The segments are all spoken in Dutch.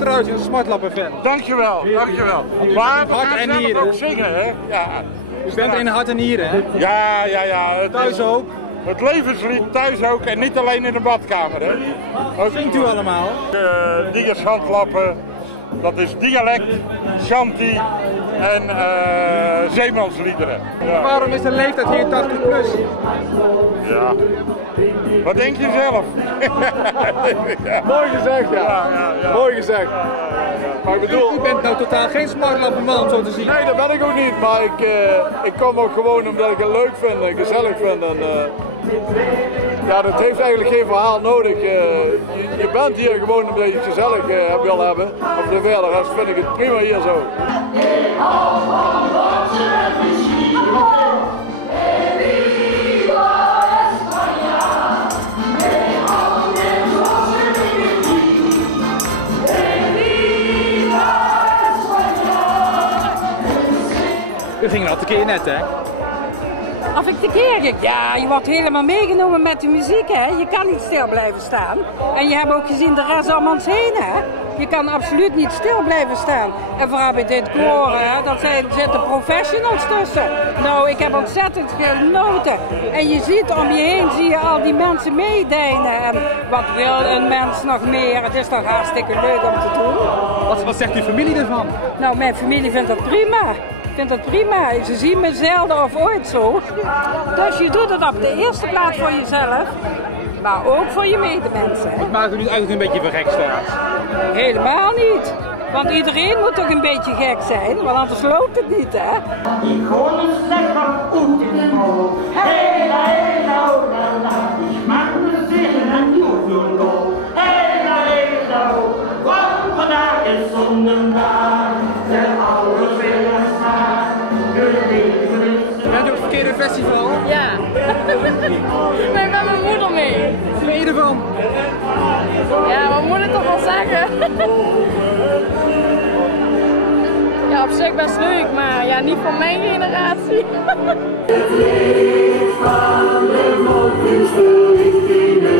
goed eruit zien als een smartlappen-fan. Dankjewel, dankjewel. Maar we hart gaan en zelf nieren. ook zingen, hè? Ja. U bent in hart en nieren, hè? Ja. Thuis ook. Het levenslied thuis ook en niet alleen in de badkamer, hè? Wat zingt u allemaal? Diggers handlappen, dat is dialect, shanty en zeemansliederen. Ja. Waarom is de leeftijd hier 80 plus? Ja. Wat denk je zelf? Ja. Mooi gezegd, ja. Mooi gezegd. Maar ik bedoel... U bent nou totaal geen smartlappenman, om zo te zien. Nee, dat ben ik ook niet, maar ik kom ook gewoon omdat ik het leuk vind en gezellig vind. En, ja, dat heeft eigenlijk geen verhaal nodig. Je bent hier gewoon omdat je het gezellig wil hebben. Of de verder rest vind ik het prima hier zo. U ging al tekeer net, hè? Of ik tekeer? Ja, je wordt helemaal meegenomen met de muziek, hè. Je kan niet stil blijven staan. En je hebt ook gezien de rest om ons heen, hè. Je kan absoluut niet stil blijven staan. En vooral bij dit koor, hè, dat zitten professionals tussen. Nou, ik heb ontzettend genoten. En je ziet om je heen, zie je al die mensen meedijnen. En wat wil een mens nog meer? Het is toch hartstikke leuk om te doen. Wat zegt uw familie ervan? Nou, mijn familie vindt dat prima. Ik vind dat prima. Ze zien me zelden of ooit zo. Dus je doet het op de eerste plaats voor jezelf, maar ook voor je medemensen. Ik maak u niet uit dat u een beetje voor gek staat. Helemaal niet. Want iedereen moet toch een beetje gek zijn, want anders loopt het niet, hè? Ik hoor een lekker goed in het hoofd. Hey, ik maak me zingen en joejoe. Hey, want vandaag is zondag. De oude willen staan. Bent u op het verkeerde festival? Ja. Nee, ik ben mijn moeder mee. Wat vind je ervan? Ja, wat moet ik toch wel zeggen? Ja, op zich best leuk, maar ja, niet voor mijn generatie. Het licht van de wolken in de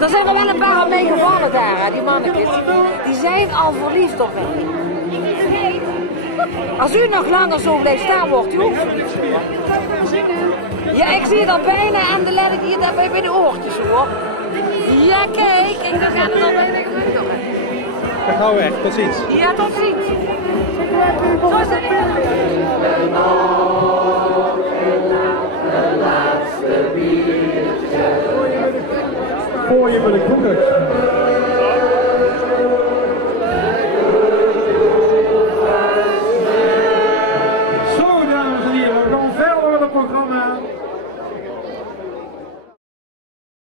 Er zijn er wel een paar mee gevallen daar, die mannetjes. Die zijn al verliefd op hem. Als u nog langer zo blijft staan, wordt u ook verliefd. Ja, ik zie het al bijna en dan let ik hier daarbij bij de oortjes hoor. Ja, kijk, dan gaat het al bijna gebeuren. Dan gaan we weg, tot ziens. Ja, tot ziens. Zo is het. Voor je met de koekers.